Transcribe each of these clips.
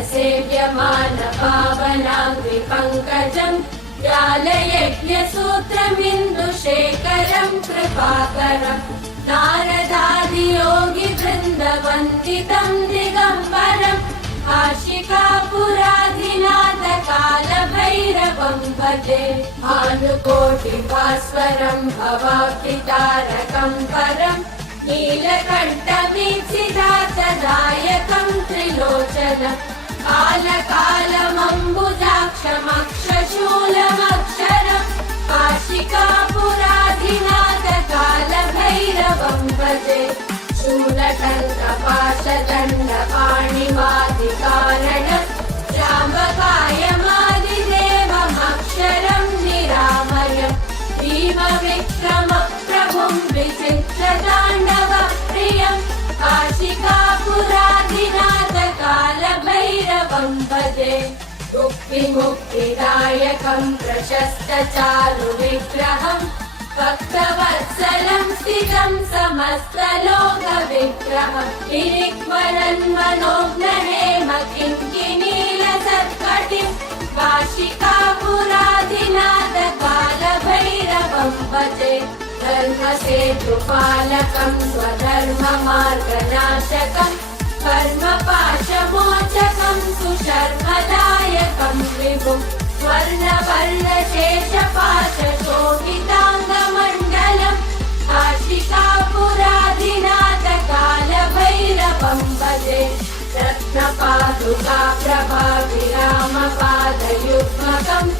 सेव्यमान पावनाङ्घ्रिपङ्कजम् व्यालयज्ञसूत्रमिन्दुशेखरम् कृपाकरम् नारदादियोगिवृन्दवन्दितम् दिगम्बरम् काशिकापुराधिनाथकालभैरवम् भजे भानुकोटिभास्वरम् भवाब्धितारकम् परम् नीलकण्ठमीप्सितार्थदायकम् त्रिलोचनम् कालकालमम्बुजाक्षमक्षशूलमक्षरम् काशिकापुराधिनाथकालभैरवम् भजे शूलकर्कपाशदण्डपाणिमादिकारणम् रामकायमादिदेवमक्षरम् निरामयम् भीमविक्रमप्रभुम् विचित्रताण्डवप्रियम् काशिकापुराधिनाथकालभैरवम् भजे मुक्तिदायकम् प्रशस्तचारुविग्रहम् भक्तवत्सलम् स्थितम् समस्तलोकविग्रहम् निरिक्मरन्मनोज्ञहेम किङ्किणीलसत्कटिम् काशिकापुराधिनाथकालभैरवम् भजे धर्मसेतुपालकम् स्वधर्ममार्गनाशकम् कर्मपाशमोचकम् सुशर्मदायकम् विभुम् स्वर्णवर्णशेषपाशशोभिताङ्गमण्डलम् काशिकापुराधिनाथकालभैरवम् भजे रत्नपादुकाप्रभाविरामपादयुग्मकम्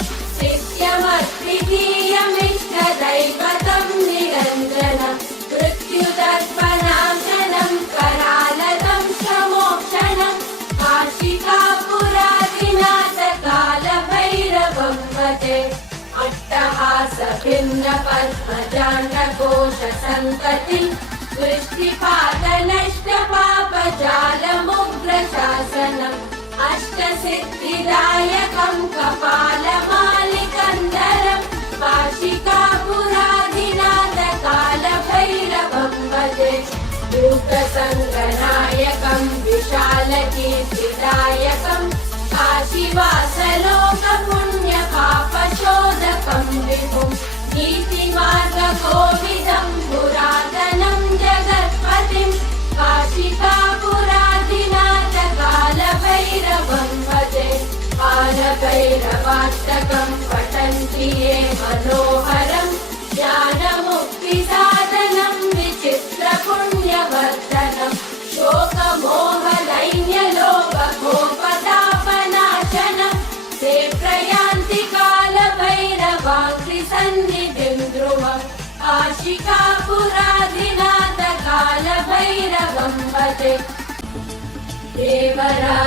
नित्यमद्वितीयमिष्टदैवतम् निरञ्जनम् मृत्युदर्पणाशनम् करालतम् समोक्षणम् काशिकापुराधिनाथकालभैरवम् भजे अट्टहासभिन्नपद्मजाण्डकोशसन्ततिम् वृष्टिपातनष्टपापजालमुग्रशासनम् अष्टसिद्धिदायकम् कपालमालिकन्दरम् काशिकापुराधिनाथकालभैरवम् भजे दूतसङ्गनायकम् विशालकीर्तिदायकम् काशीवासलोकपुण्यपापशोधकम् विभुम् नीतिमार्गकोविदम् पुरातनम् जगत्पतिम् काशिकापुराधिनाथकालभैरवम् भजे कालभैरवाष्टकम् पठन्ति ये मनोहरम् ज्ञानमुक्तिसाधनम् विचित्रपुण्यवर्धनम् शोकमोहदैन्यलोककोपतापनाशनम् ते प्रयान्ति कालभैरवाङ्घ्रिसन्निधिम् ध्रुवम् काशिकापुराधिनाथकालभैरवम् भजे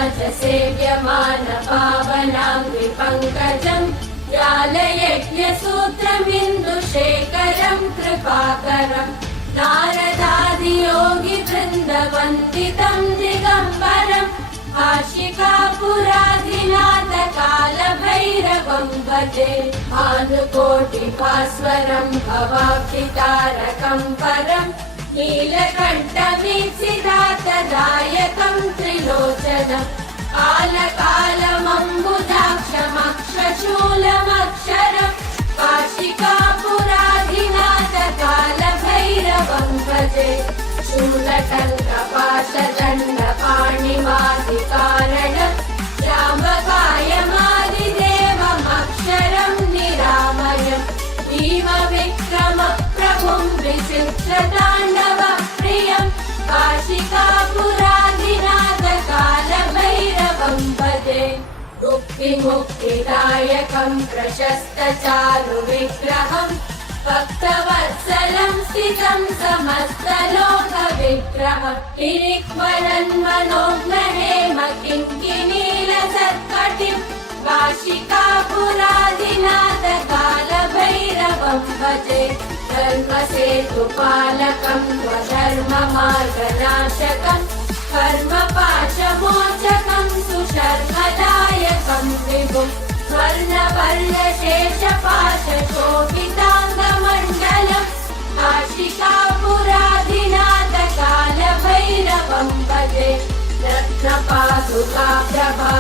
देवराजसेव्यमान पावनाङ्घ्रिपङ्कजम् व्यालयज्ञसूत्रमिन्दुशेखरम् कृपाकरम् नारदादियोगिवृन्दवन्दितम् दिगम्बरम् काशिकापुराधिनाथकालभैरवम् भजे भानुकोटिभास्वरम् भवाब्धितारकम् परम् नीलकण्ठमीप्सितार्थदायकम् त्रिलोचनम् कालकालमम्बुजाक्षमक्षशूलमक्षरम् काशिकापुराधिनाथकालभैरवम् भजे शूलकर्कपाशदण्डपाणिमादिकारणम् रामकायमादिदेवमक्षरम् निरामयम् भीमविक्रमप्रभुम् विचित्रताण्डवप्रियम् काशिकापुराधिनाथकालभैरवम् भजे मुक्तिदायकम् प्रशस्तचारुविग्रहम् भक्तवत्सलम् स्थितम् समस्तलोकविग्रहम् निरिक्मरन्मनोज्ञहेम किङ्किणीलसत्कटिम् काशिकापुराधिनाथकालभैरवम् भजे धर्मसेतुपालकम् स्वधर्ममार्गनाशकम् कर्मपाशमोचकम् सुशर्मदायकम् विभुम् स्वर्णवर्णशेषपाशशोभिताङ्गमण्डलम् काशिकापुराधिनाथकालभैरवम् भजे रत्नपादुकाप्रभा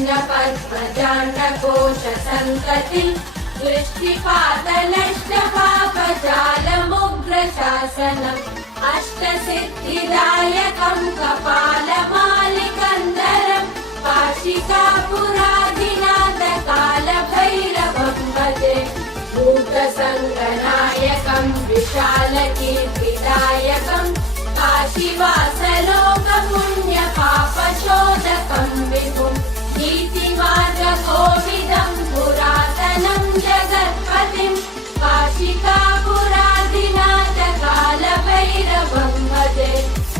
भिन्नपद्मजाण्डकोशसन्ततिं दृष्टिपातनष्टपापजालमुग्रशासनम् अष्टसिद्धिदायकं कपालमालिकन्दरं काशिकापुराधिनाथकालभैरवं भजे भूतसङ्गनायकं विशालकीर्तिदायकं काशीवासलोकपुण्यपापशोधकं विभुं नीतिमार्गकोविदं पुरातनं जगत्पतिं काशिकापुराधिनाथकालभैरवं भजे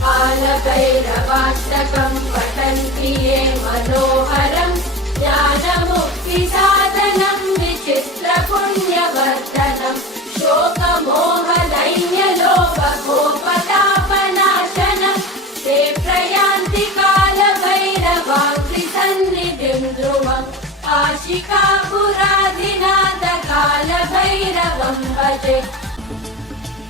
कालभैरवाष्टकं पठन्ति ये मनोहरं ज्ञानमुक्तिसाधनं विचित्रपुण्यवर्धनं शोकमोहदैन्यलोभकोपतापनाशनं ते प्रयान्ति कालभैरवाङ्घ्रिसन्निधिं ध्रुवम् काशिकापुराधिनाथकालभैरवं भजे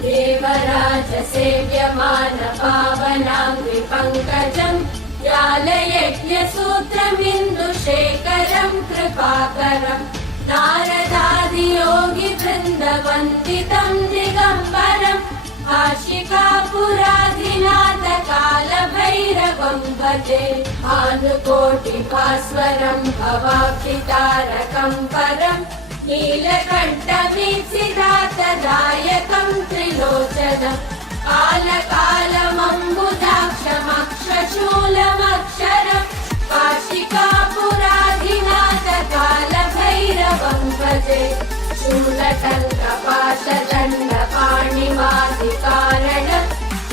देवराजसेव्यमानपावनाङ्घ्रिपङ्कजं जालयज्ञसूत्रमिन्दुशेखरं कृपाकरं नारदादियोगिवृन्दवन्दितं दिगम्बरं काशिकापुराधिनाथकालभैरवं भजे भानुकोटिभास्वरं भवाब्धितारकं परं नीलकण्ठमीप्सितार्थदायकं त्रिलोचनं कालकालमम्बुजाक्षमक्षशूलमक्षरं काशिकापुराधिनाथकालभैरवं भजे शूलटङ्कपाशदण्डपाणिमादिकारणं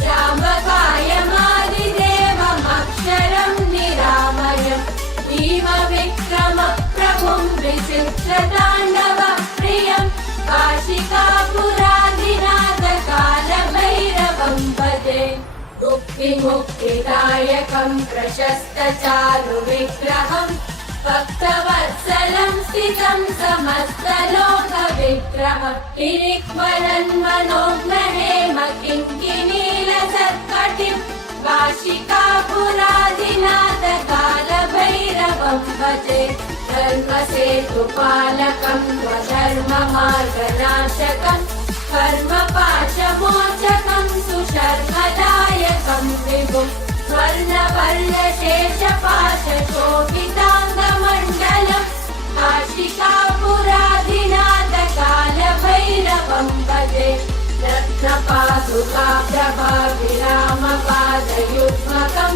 रामकायमादिदेवमक्षरं निरामयं भीमविक्रमप्रभुं विचित्रताण्डवप्रियं काशिकापुराधिनाथकालभैरवं भजे मुक्तिमुक्तिदायकं प्रशस्तचारुविग्रहं भक्तवत्सलं स्थितं समस्तलोकविग्रहं किङ्किणीलसत्कटिं काशिकापुराधिनाथकालभैरवं भजे धर्मसेतुपालकं स्वधर्ममार्गनाशकं कर्मपाशमोचकं सुशर्मदायकं विभुं स्वर्णवर्णशेषपाशशोभिताङ्गमण्डलं काशिकापुराधिनाथकालभैरवं भजे रत्नपादुकाप्रभाविरामपादयुग्मकं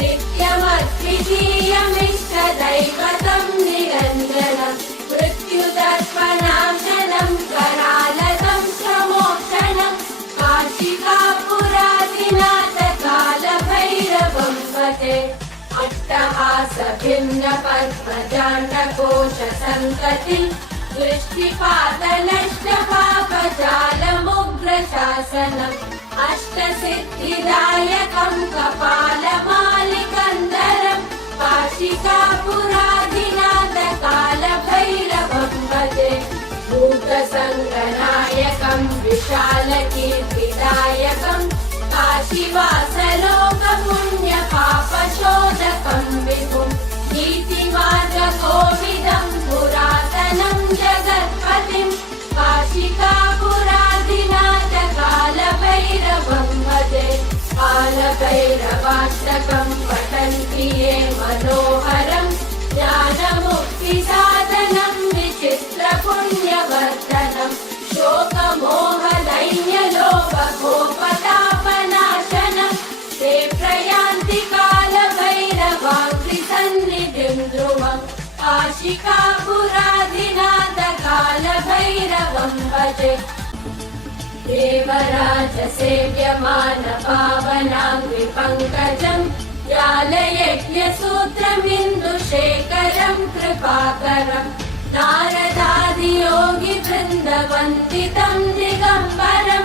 नित्यमद्वितीयमिष्टदैवतं निरञ्जनं मृत्युदर्पणाशनं करालतं प्रमोक्षणं काशिकापुराधिनाथकालभैरवं भजे अट्टहासभिन्नपद्मजाण्डकोशसन्ततिं दृष्टिपातनष्टपापजालमुग्रशासनम् अष्टसिद्धिदायकं कपालमालिकन्दरं काशिकापुराधिनाथकालभैरवं भजे भूतसङ्गनायकं विशालकीर्तिदायकं काशीवासलोकपुण्यपापशोधकं विभुं नीतिमार्गकोविदं पुरातनं जगत्पतिं काशिकापुराधिनाथकालभैरवं भजे कालभैरवाष्टकं पठन्ति ये मनोहरं ज्ञानमुक्तिसाधनं विचित्रपुण्यवर्धनं शोकमोहदैन्यलोभकोपतापनाशनं ते प्रयान्ति कालभैरवाङ्घ्रिसन्निधिं ध्रुवम् काशिकापुराधिनाथकालभैरवं भजे देवराजसेव्यमानपावनाङ्घ्रिपङ्कजं जालयज्ञसूत्रमिन्दुशेखरं कृपाकरं नारदादियोगिवृन्दवन्दितं दिगम्बरं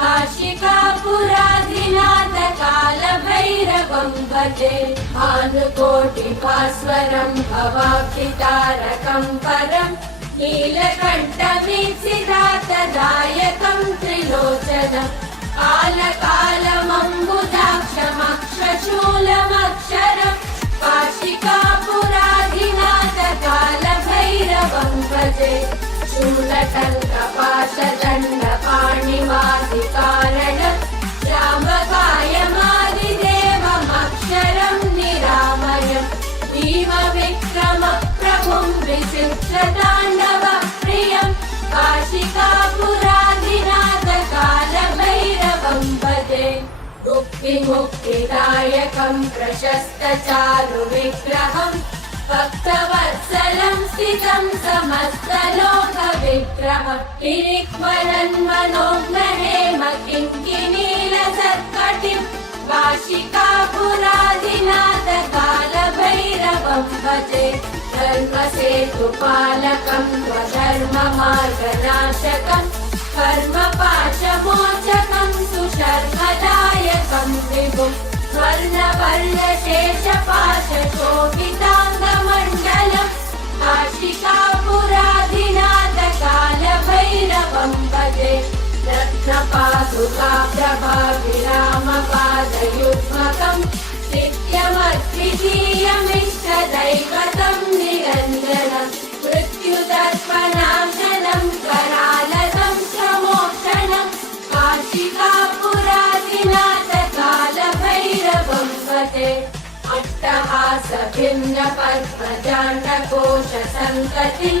काशिकापुराधिनाथकालभैरवं भजे भानुकोटिभास्वरं भवाब्धितारकं परं नीलकण्ठमीप्सितार्थदायकं त्रिलोचनं कालकालमम्बुजाक्षमक्षशूलमक्षरं काशिकापुराधिनाथकालभैरवं शिक्षताण्डव प्रियं काशिकापुराधिनाथ कालभैरवं भजे मुक्तिदायकं प्रशस्तचारुविग्रहं भक्तवत्सलं स्थितं समस्तलोकविग्रहं किरिक्वरन्मनोज्ञहेम किङ्किणीलसत्कटिं काशिकापुराधिनाथ कालभैरवं भजे धर्मसेतुपालकं स्वधर्ममार्गनाशकं कर्मपाशमोचकं सुशर्मदायकं विभुं स्वर्णवर्णशेषपाशशोभिताङ्गमण्डलं काशिकापुराधिनाथ कालभैरवं भजे रत्नपादुकाप्रभाविरामपादयुग्मकं नित्यमद्वितीयमिष्टदैवतं निरञ्जनं मृत्युदर्पणाशनं करालदं प्रमोक्षणं काशिकापुराधिनाथ कालभैरवं भजे अट्टहासभिन्नपद्मजाण्डकोशसन्ततिं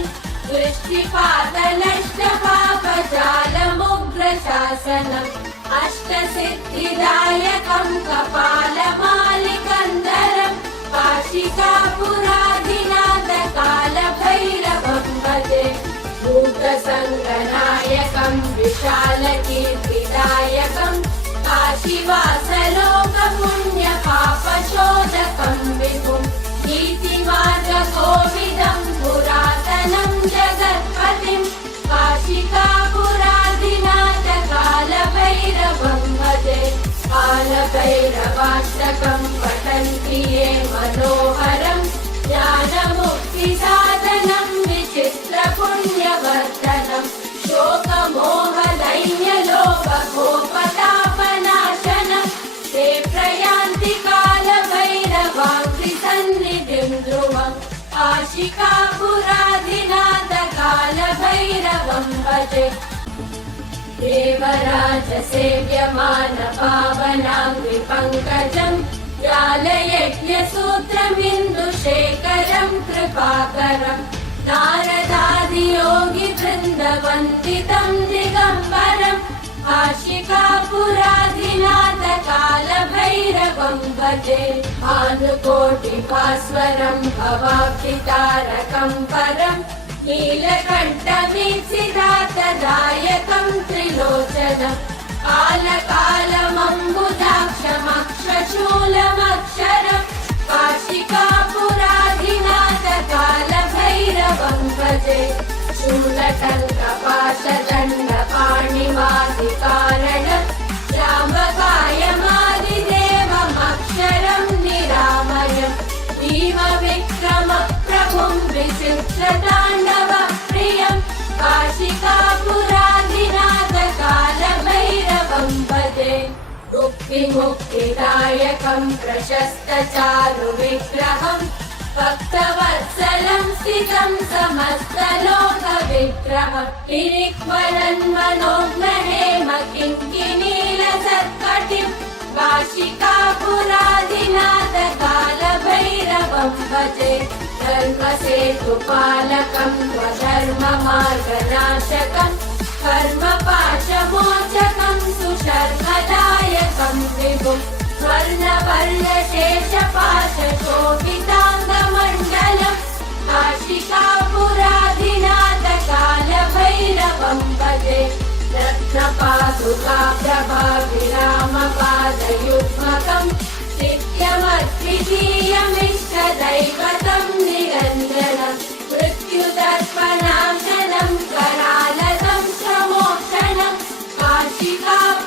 दृष्टिपातनष्टपापजालमुग्रशासनम् अष्टसिद्धिदायकं कपालमालिकन्दरं काशिकापुराधिनाथ कालभैरवं भजे भूतसङ्गनायकं विशालकीर्तिदायकं काशीवासलोकपुण्यपापशोधकं विभुं नीतिमार्गकोविदं पुरातनं जगत्पतिं काशिकापुराधिनाथ कालभैरवं भजे कालभैरवाष्टकं पठन्ति ये मनोहरं ज्ञानमुक्तिसाधनं विचित्रपुण्यवर्धनं शोकमोहदैन्यलोभकोपतापनाशनं ते प्रयान्ति कालभैरवाङ्घ्रिसन्निधिं ध्रुवं काशिकापुराधिनाथ कालभैरवं भजे देवराजसेव्यमानपावनाङ्घ्रिपङ्कजं जालयज्ञसूत्रमिन्दुशेखरं कृपाकरं नारदादियोगिवृन्दवन्दितं दिगम्बरं काशिकापुराधिनाथ कालभैरवं भजे भानुकोटिभास्वरं भवाब्धितारकं परं नीलकण्ठमीप्सितार्थदायकं त्रिलोचनं कालकालमम्बुजाक्षमक्षशूलमक्षरं काशिकापुराधिनाथ कालभैरवं भजे शूलटङ्कपाशदण्डपाणिमादिकारणं जाम्बकायमादिदेवमक्षरं निरामयं भीमविक्रमप्रभुं विचित्रताण्डव प्रियं काशिकापुराधिनाथ कालभैरवं भजे मुक्तिदायकं प्रशस्तचारुविग्रहं भक्तवत्सलं स्थितं समस्तलोकविग्रहं किरिक्वरन्मनोज्ञहेम किङ्किणीलसत्कटिं काशिकापुराधिनाथ कालभैरवं भजे धर्मसेतुपालकं स्वधर्ममार्गनाशकं कर्मपाशमोचकं सुशर्मदायकं विभुं स्वर्णवर्णशेषपाशशोभिताङ्गमण्डलं काशिकापुराधिनाथ कालभैरवं भजे रत्नपादुकाप्रभाविरामपादयुग्मकं नित्यमद्वितीयमिष्टदैवतं निरञ्जनं मृत्युदर्पणाशनं करालदं प्रमोक्षणं काशिकापुराधिनाथ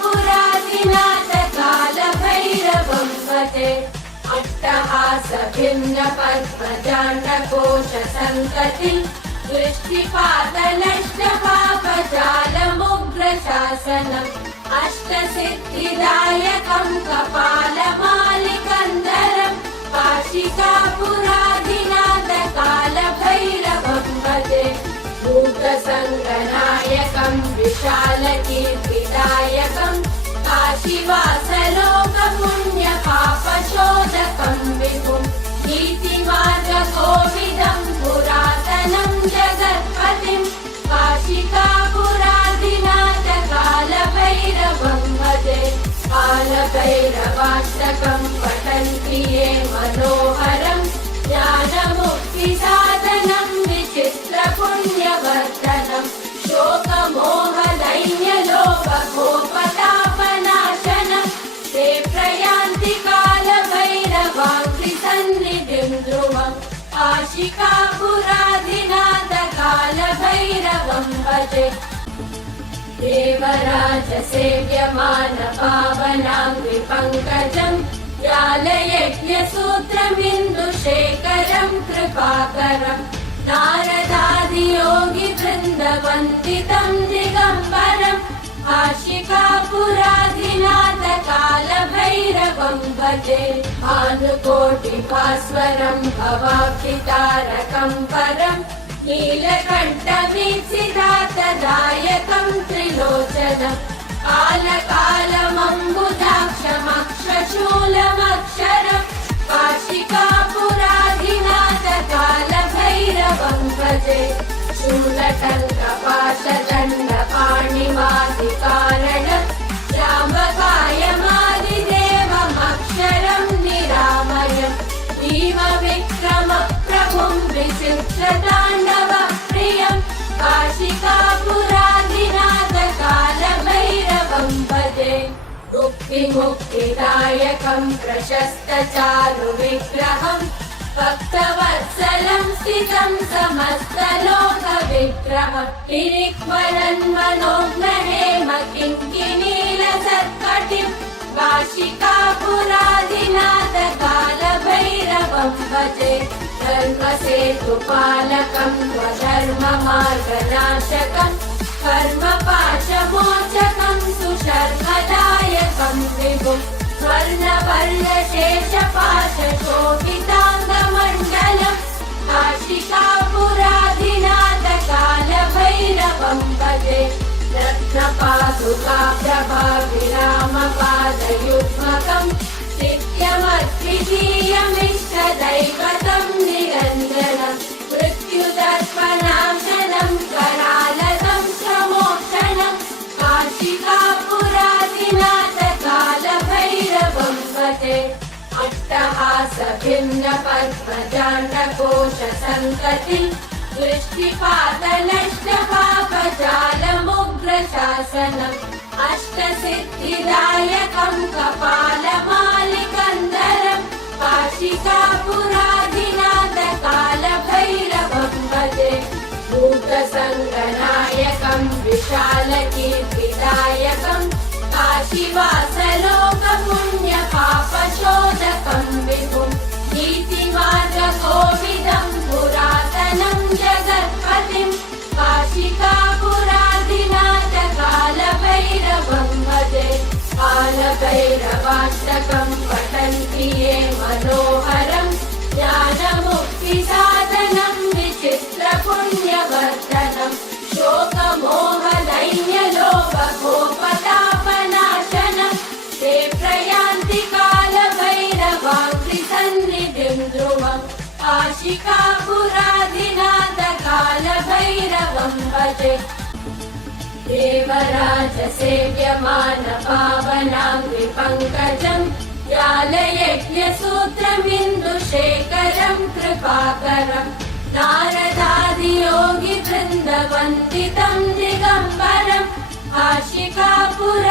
कालभैरवं भजे अट्टहासभिन्नपद्मजाण्डकोशसन्ततिं दृष्टिपातनष्टपापजालमुग्रशासनम् अष्टसिद्धिदायकं कपालमालिकन्दरं काशिकापुराधिनाथ कालभैरवं भजे भूतसङ्गनायकं विशालकीर्तिदायकं काशीवासलोकपुण्यपापशोधकं विभुं नीतिमार्गकोविदं पुरातनं जगत् कालभैरवाष्टकं पठन्ति ये मनोहरं ज्ञानमुक्तिसाधनं विचित्रपुण्यवर्धनं शोकमोहदैन्यलोभकोपतापनाशनं ते प्रयान्ति कालभैरवाङ्घ्रिसन्निधिं ध्रुवम् आशिकापुराधिनाथ कालभैरवं भजे देवराजसेव्यमान पावनाङ्घ्रिपङ्कजं ज्ञालयज्ञसूत्रमिन्दुशेखरं कृपाकरं नारदादियोगिवृन्दवन्दितं दिगम्बरम् आशिकापुराधिनाथ कालभैरवं भजे भानुकोटिभास्वरं भवाब्धितारकं परं नीलकण्ठवीक्षितार्थदायकं त्रिलोचनं कालकालमम्बुजाक्षमक्षशूलमक्षरं काशिकापुराधिनाथ कालभैरवं भजे शूलटङ्कपाशदण्डपाणिमादिकारणं रामकायमादिदेवमक्षरं निरामयं भीमविक्रमप्रभुं विचित्रताण्डवप्रियं काशिकापुराधिनाथ कालभैरवं भजे मुक्तिदायकं प्रशस्तचारुविग्रहं भक्तवत्सलं स्थितं समस्तलोकविग्रहं किरिक्मणन्मनोज्ञहेम किङ्किणीलसत्कटिं काशिकापुराधिनाथ कालभैरवं भजे धर्मसेतुपालकं स्वधर्ममार्गनाशकं कर्मपाशमोचकं सुशर्मदायकं विभुं स्वर्णवर्णशेषपाशशोभिताङ्गमण्डलं काशिकापुराधिनाथ कालभैरवं भजे रत्नपादुकाप्रभाविरामपादयुग्मकं नित्यमद्वितीयमिष्टदैवतं निरञ्जनं मृत्युदर्पणाशनं करालदं प्रमोक्षणं काशिकापुराधिनाथ कालभैरवं भजे अट्टहासभिन्नपद्मजाण्डकोशसन्ततिं दृष्टिपातलष्टपापजालमुग्रशासनम् अष्टसिद्धिदायकं कपालमालिकन्दरं काशिकापुराधिनाथ कालभैरवं भजे भूतसङ्गनायकं विशालकीर्तिदायकं काशीवासलोकपुण्यपापशोधकं विभुं नीतिमार्गकोविदं पुरातनं जगत्पतिं काशिकापुराधिनाथ कालभैरवं भजे कालभैरवाष्टकं पठन्ति ये मनोहरं ज्ञानमुक्तिसाधनं विचित्रपुण्यवर्धनं शोकमोहदैन्यलोभकोपतापनाशनं ते प्रयान्ति कालभैरवाङ्घ्रिसन्निधिं ध्रुवम् आशिकापुराधिनाथ कालभैरवं भजे देवराजसेव्यमान पावनाङ्घ्रिपङ्कजं ज्ञालयज्ञसूत्रमिन्दुशेखरं कृपाकरं नारदादियोगिवृन्दवन्दितं दिगम्बरम् आशिकापुराधिनाथ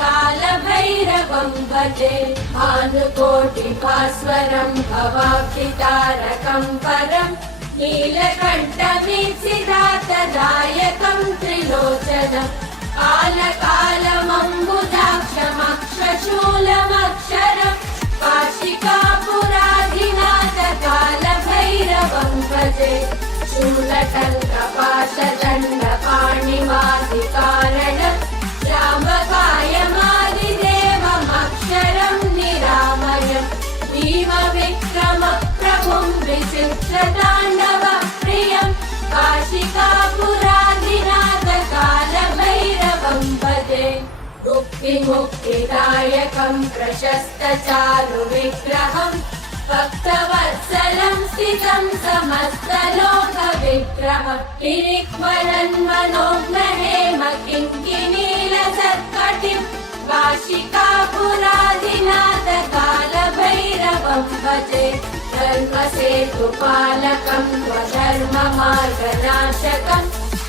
कालभैरवं भजे भानुकोटिभास्वरं भवाब्धितारकं परं नीलकण्ठवीक्षितार्थदायकं त्रिलोचनं कालकालमम्बुजाक्षमक्षशूलमक्षरं काशिकापुराधिनाथ कालभैरवं भजे शूलटङ्कपाशदण्डपाणिमादिकारणं रामकायमादिदेवमक्षरं निरामयं भीमविक्रमप्रभुं विचित्रताण्डवप्रियं काशिकापुराधिनाथ कालभैरवं भजे मुक्तिदायकं प्रशस्तचारुविग्रहं भक्तवत्सलं स्थितं समस्तलोकविग्रहं किरिक्मणन्मनोज्ञहेम किङ्किणीलसत्कटिं काशिकापुराधिनाथ कालभैरवं भजे धर्मसेतुपालकं स्वधर्ममार्गनाशकं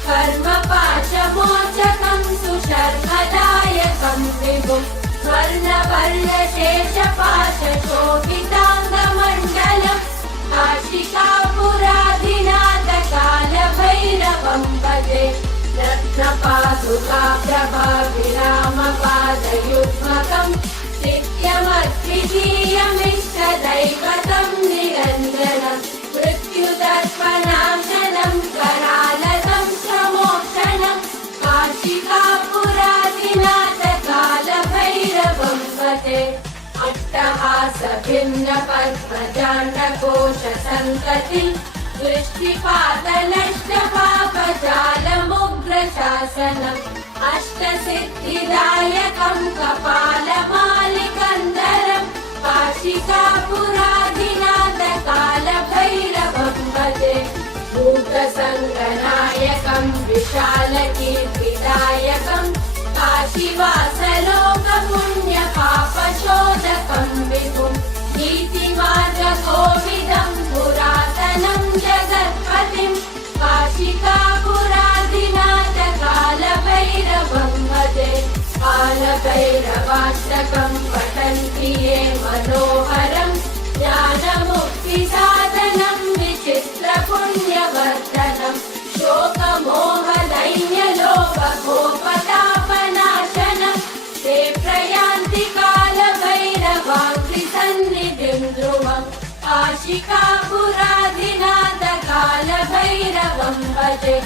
कर्मपाशमोचकं सुशर्मदायकं विभुं स्वर्णवर्णशेषपाशशोभिताङ्गमण्डलं काशिकापुराधिनाथ कालभैरवं भजे रत्नपादुकाप्रभाविरामपादयुग्मकं नित्यमद्वितीयमिष्टदैवतं निरञ्जनं मृत्युदर्पणाशनं करालतं प्रमोक्षणं काशिकापुराधिनाथ कालभैरवं भजे अट्टहासभिन्नपद्मजाण्डकोशसन्ततिं दृष्टिपातनष्टपापजालमुग्रशासनम् अष्टसिद्धिदायकं कपालमालिकन्दरं काशिकापुराधिनाथ कालभैरवं भजे भूतसङ्गनायकं विशालकीर्तिदायकं काशीवासलोकपुण्यपापशोधकं विभुं नीतिमार्गकोविदं पुरातनं जगत्पतिं काशिकापुराधिनाथ कालभैरवं भजे कालभैरवाष्टकं पठन्ति ये मनोहरं ज्ञानमुक्तिसाधनं विचित्रपुण्यवर्धनं शोकमोहदैन्यलोभकोपतापनाशनं ते प्रयान्ति कालभैरवाङ्घ्रिसन्निधिं ध्रुवम् काशिकापुराधिनाथ कालभैरवं भजे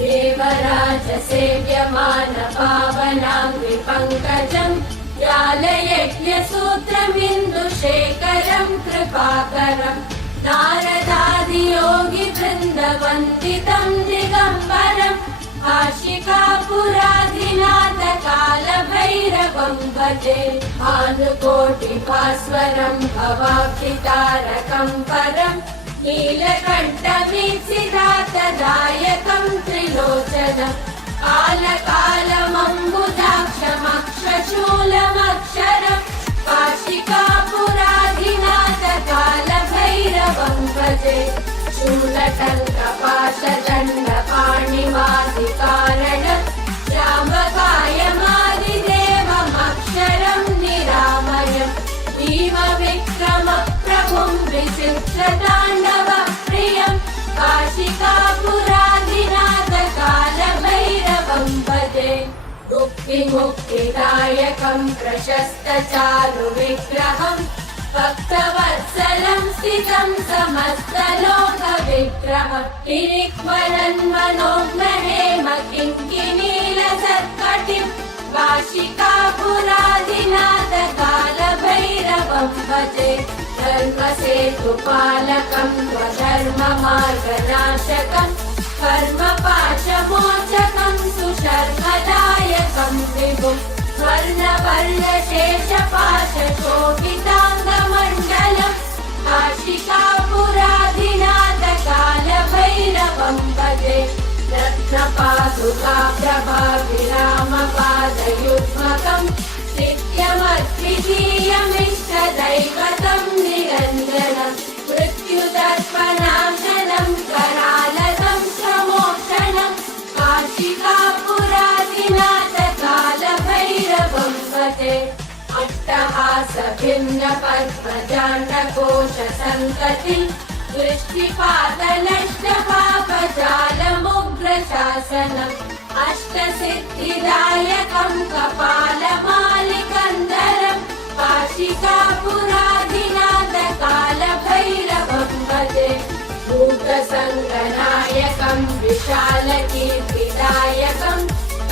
देवराजसेव्यमानपावनाङ्घ्रिपङ्कजं ज्ञालयज्ञसूत्रमिन्दुशेखरं कृपाकरं नारदादियोगिवृन्दवन्दितं दिगम्बरं काशिकापुराधिनाथ कालभैरवं भजे भानुकोटिभास्वरं भवाब्धितारकं परं नीलकण्ठमीप्सितार्थदायकं त्रिलोचनं कालकालमम्बुजाक्षमक्षशूलमक्षरं काशिकापुराधिनाथ कालभैरवं भजे शूलटङ्कपाशदण्डपाणिमादिकारणं जाम्बकायमादिदेवमक्षरं निरामयं भीमविक्रमप्रभुं विचित्रताण्डवप्रियं काशिकापुराधिनाथ कालभैरवं भजे मुक्तिमुक्तिदायकं प्रशस्तचारुविग्रहं भक्तवत्सलं स्थितं समस्तलोकविग्रहं किङ्किणीलसत्कटिं काशिकापुराधिनाथ कालभैरवं भजे धर्मसेतुपालकं स्वधर्ममार्गनाशकं कर्मपाशमोचकं सुशर्मदायकं विभुं स्वर्णवर्णशेषपाशशोभिताङ्गमण्डलं काशिकापुराधिनाथ कालभैरवं भजे रत्नपादुकाप्रभाविरामपादयुग्मकं नित्यमद्वितीयमिष्टदैवतं निरञ्जनं मृत्युदर्पणाशनं करालतं प्रमोक्षणं काशिकापुराधिनाथ कालभैरवं भजे अट्टहासभिन्नपद्मजाण्डकोशसन्ततिं दृष्टिपातनष्टपापजालमुग्रशासनम् अष्टसिद्धिदायकं कपालमालिकन्दरं काशिकापुराधिनाथ कालभैरवं भजे भूतसङ्गनायकं विशालकीर्तिदायकं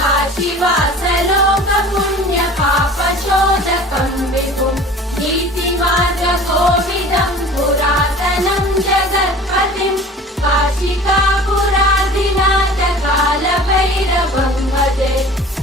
काशीवासलोकपुण्यपापशोधकं विभुं नीतिमार्गकोविदं पुरातनं जगत्पतिं काशिकापुराधिनाथ कालभैरवं भजे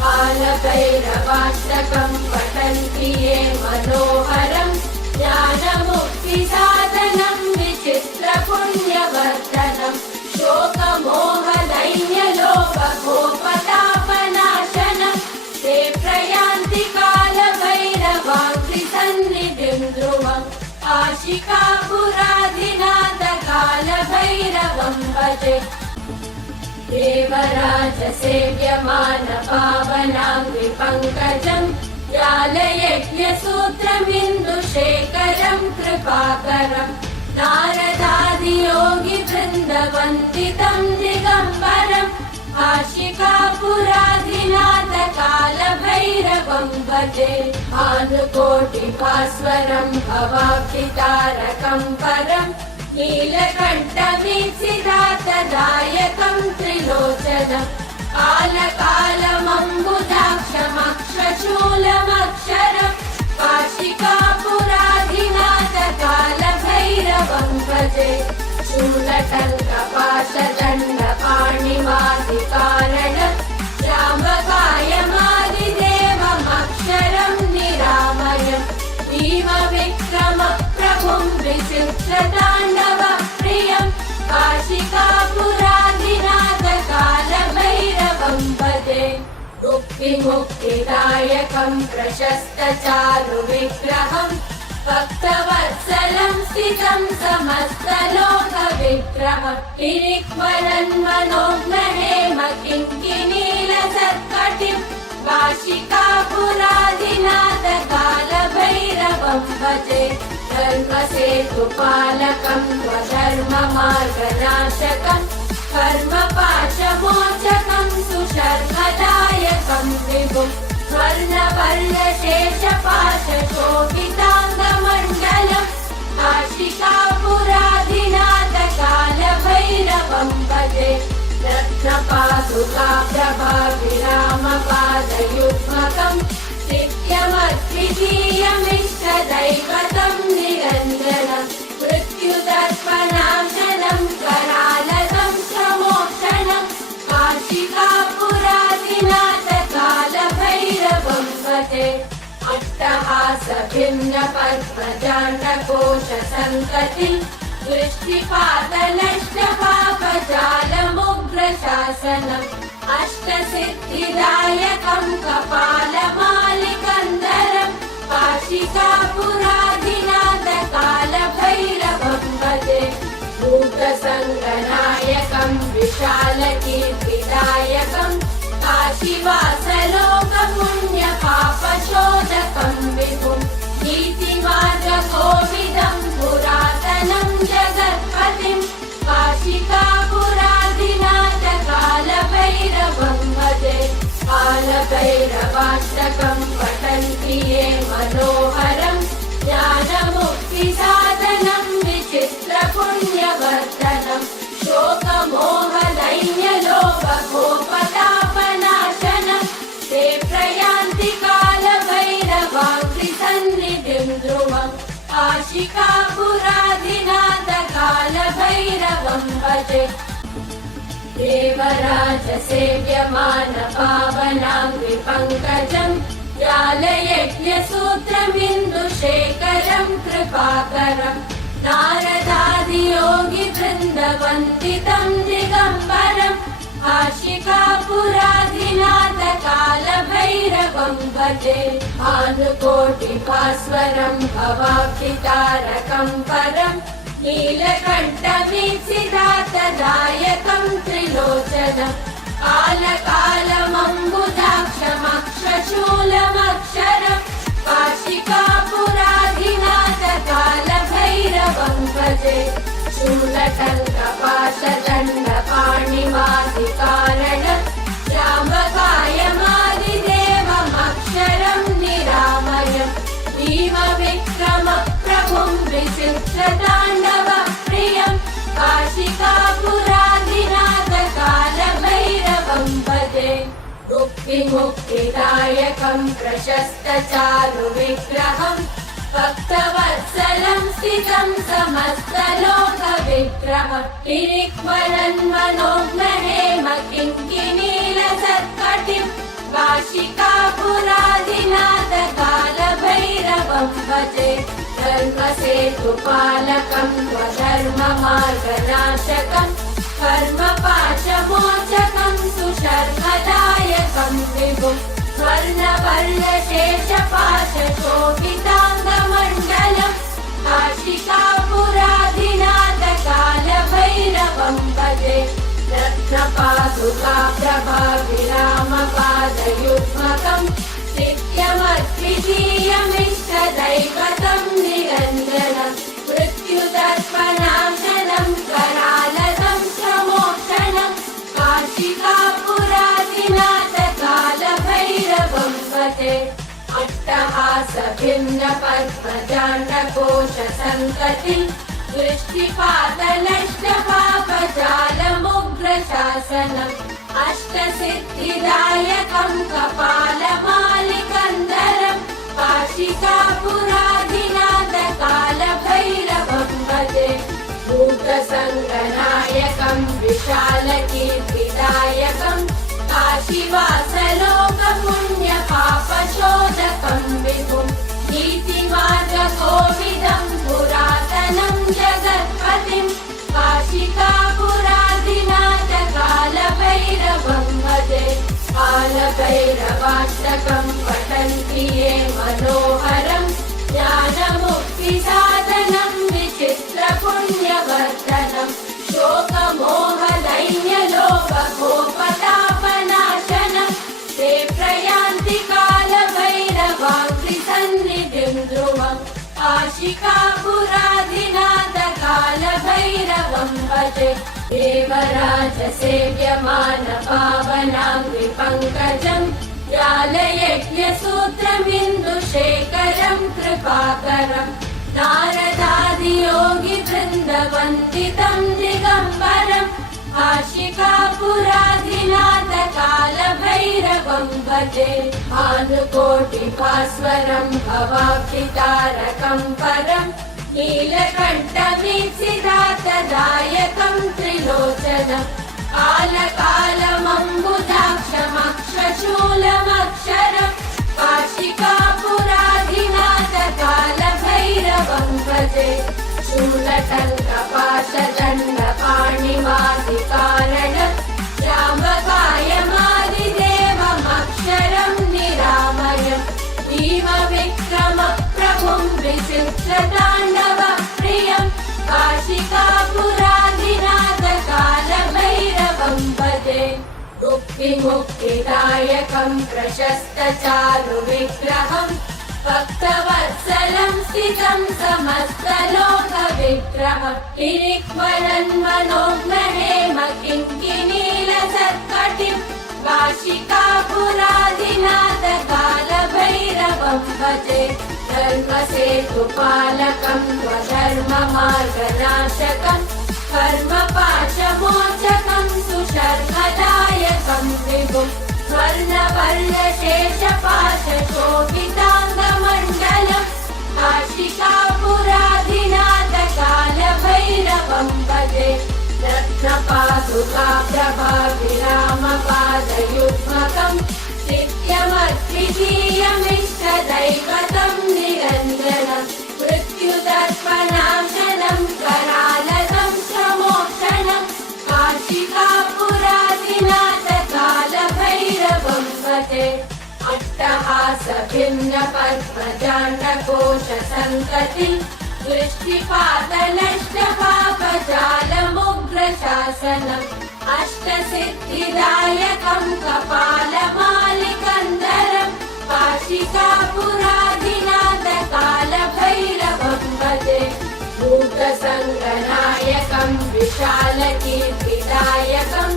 कालभैरवाष्टकं पठन्ति ये मनोहरं ज्ञानमुक्तिसाधनं विचित्रपुण्यवर्धनं शोकमोहदैन्यलोभकोपतापनाशनं ते प्रयान्ति काशिकापुराधिनाथकालभैरवं भजे देवराजसेव्यमान पावनाङ्घ्रिपङ्कजं जालयज्ञसूत्रमिन्दुशेखरं कृपाकरं नारदादियोगिवृन्दवन्दितं दिगम्बरं काशिकापुराधिनाथकालभैरवं भजे भानुकोटिभास्वरं भवाब्धितारकं परं नीलकण्ठवीक्षितार्थदायकं त्रिलोचनं कालकालमम्बुजाक्षमक्षशूलमक्षरं काशिकापुराधिनाथकालभैरवं भजे शूलटङ्कपाशदण्डपाणिमादिकारणं रामकायमादिदेवमक्षरं निरामयं भीमविक्रमप्रभुं विचित्रताण्डवप्रियं काशिकापुराधिनाथकालभैरवं भजे मुक्तिदायकं प्रशस्तचारुविग्रहं भक्तवत्सलं स्थितं समस्तलोकविग्रहं किरिक्वरन्मनोज्ञहेम किङ्किणीलसत्कटिं काशिकापुराधिनाथकालभैरवं भजे धर्मसेतुपालकं स्वधर्ममार्गनाशकं कर्मपाशमोचकं सुशर्मदायकं विभुं स्वर्णवर्णशेषपाशशोभिताङ्गमण्डलं काशिकापुराधिनाथकालभैरवं भजे रत्नपादुकाप्रभाविरामपादयुग्मकं नित्यमद्वितीयमिष्टदैवतं निरञ्जनं मृत्युदर्पणाशनं करालदं प्रमोक्षणं काशिकापुराधिनाथकालभैरवं भजे अट्टहासभिन्नपद्मजाण्डकोशसन्ततिं दृष्टिपातलष्टपापजालमुग्रशासनम् अष्टसिद्धिदायकं कपालमालिकन्दरं काशिकापुराधिनाथकालभैरवं भजे भूतसङ्गनायकं विशालकीर्तिदायकं काशीवासलोकपुण्यपापशोधकं विभुं नीतिमार्गकोविदं पुरातनं जगत्पतिं काशिकापुराधिनाथकालभैरवं भजे कालभैरवाष्टकं पठन्ति ये मनोहरं ज्ञानमुक्तिसाधनं विचित्रपुण्यवर्धनं शोकमोहदैन्यलोभकोपतापनाशनं ते प्रयान्ति कालभैरवाङ्घ्रिसन्निधिं ध्रुवं काशिकापुराधिनाथकालभैरवं भजे देवराजसेव्यमान पावनाङ्घ्रिपङ्कजं जालयज्ञसूत्रमिन्दुशेखरं कृपाकरं नारदादियोगिवृन्दवन्दितं दिगम्बरं काशिकापुराधिनाथकालभैरवं भजे भानुकोटिभास्वरं भवाब्धितारकं परं नीलकण्ठवीक्षितार्थदायकं त्रिलोचनं कालकालमम्बुजाक्षमक्षशूलमक्षरं काशिकापुराधिनाथकालभैरवं भजे शूलटङ्कपाशदण्डपाणिमादिकारणं रामकायमादिदेवमक्षरं निरामयं भीमविक्रमप्रभुं विचित्रताण्डवप्रियं काशिकापुराधिनाथकालभैरवं भजे मुक्तिदायकं प्रशस्तचारुविग्रहं भक्तवत्सलं स्थितं समस्तलोकविग्रहं किरिक्वरन्मनोज्ञहेम किङ्किणीलसत्कटिं काशिकापुराधिनाथकालभैरवं भजे धर्मसेतुपालकं स्वधर्ममार्गनाशकं कर्मपाशमोचकं सुशर्मदायकं विभुं स्वर्णवर्णशेषपाशशोभिताङ्गमण्डलं काशिकापुराधिनाथकालभैरवं भजे रत्नपादुका प्रभाविरामपादयुग्मकं नित्यमद्वितीयमिष्टदैवतं निरञ्जनं मृत्युदर्पणाशनं करालदं प्रमोक्षणं काशिकापुराधिनाथकालभैरवं भजे अट्टहासभिन्नपद्मजाण्डकोशसन्ततिं दृष्टिपातलष्टपापजालमुग्रशासनम् अष्टसिद्धिदायकं कपालमालिकन्दरं काशिकापुराधिनाथकालभैरवं भजे भूतसङ्गनायकं विशालकीर्तिदायकं काशीवासलोकपुण्यपापशोधकं विभुं नीतिमार्गकोविदं पुरातनं जगत्पतिं काशिकापुराधिनाथकालभैरवं भजे कालभैरवाष्टकं पठन्ति ये मनोहरं ज्ञानमुक्तिसाधनं विचित्रपुण्यवर्धनं शोकमोहदैन्यलोभकोपतापनाशनं ते प्रयान्ति कालभैरवाङ्घ्रिसन्निधिं ध्रुवम् काशिकापुराधिनाथकालभैरवं भजे देवराजसेव्यमानपावनाङ्घ्रिपङ्कजं जालयज्ञसूत्रमिन्दुशेखरं कृपाकरं नारदादियोगिवृन्दवन्दितं दिगम्बरं काशिकापुराधिनाथकालभैरवं भजे भानुकोटिभास्वरं भवाब्धितारकं परं नीलकण्ठवीक्षितार्थदायकं त्रिलोचनं कालकालमम्बुजाक्षमक्षशूलमक्षरं काशिकापुराधिनाथकालभैरवं भजे शूलटङ्कपाशदण्डपाणिमादिकारणं रामकायमादिदेवमक्षरं निरामयं भीमविक्रमप्रभुं विचित्रताण्डवप्रियं काशिकापुराधिनाथकालभैरवं भजे मुक्तिदायकं प्रशस्तचारुविग्रहं भक्तवत्सलं स्थितं समस्तलोकविग्रहं किरिक्वरन्मनोग्रहेम किङ्किणीलसत्कटिं काशिकापुराधिनाथकालभैरवं भजे धर्मसेतुपालकं स्वधर्ममार्गनाशकं कर्मपाशमोचकं सुशर्मदायकं विभुं स्वर्णवर्णशेषपाशशोभिताङ्गमण्डलं काशिकापुराधिनाथकालभैरवं भजे रत्नपादुका प्रभाविरामपादयुग्मकं नित्यमद्वितीयमिष्टदैवतं निरञ्जनं मृत्युदर्पणाशनं करालदं प्रमोक्षणं काशिकापुराधिनाथकालभैरवं भजे अट्टहासभिन्नपद्मजाण्डकोशसन्ततिं दृष्टिपातलष्टपापजालमुग्रशासनम् अष्टसिद्धिदायकं कपालमालिकन्दरं काशिकापुराधिनाथकालभैरवं भजे भूतसङ्गनायकं विशालकीर्तिदायकं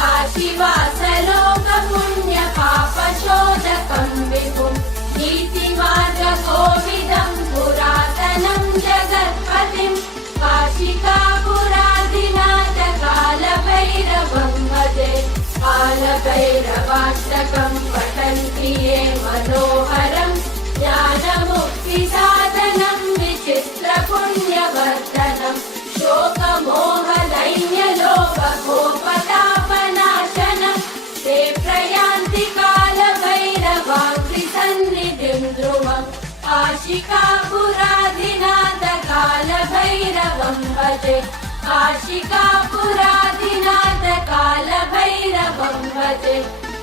काशीवासलोकपुण्यपापशोधकं विभुं नीतिमार्गकोविदं पुरातनं जगत्पतिं काशिकापुराधिनाथकालभैरवं भजे कालभैरवाष्टकं पठन्ति ये मनोहरं ज्ञानमुक्तिसाधनं विचित्रपुण्यवर्धनं शोकमोहदैन्यलोभकोपतापनाशनं ते प्रयान्ति कालभैरवाङ्घ्रिसन्निधिं ध्रुवम् काशिकापुराधिनाथकालभैरवं भजे काशिकापुराधिनाथकालभैरवं भजे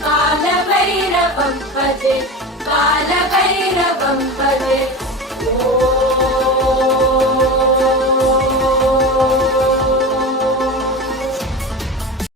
कालभैरवं भजे कालभैरवं भजे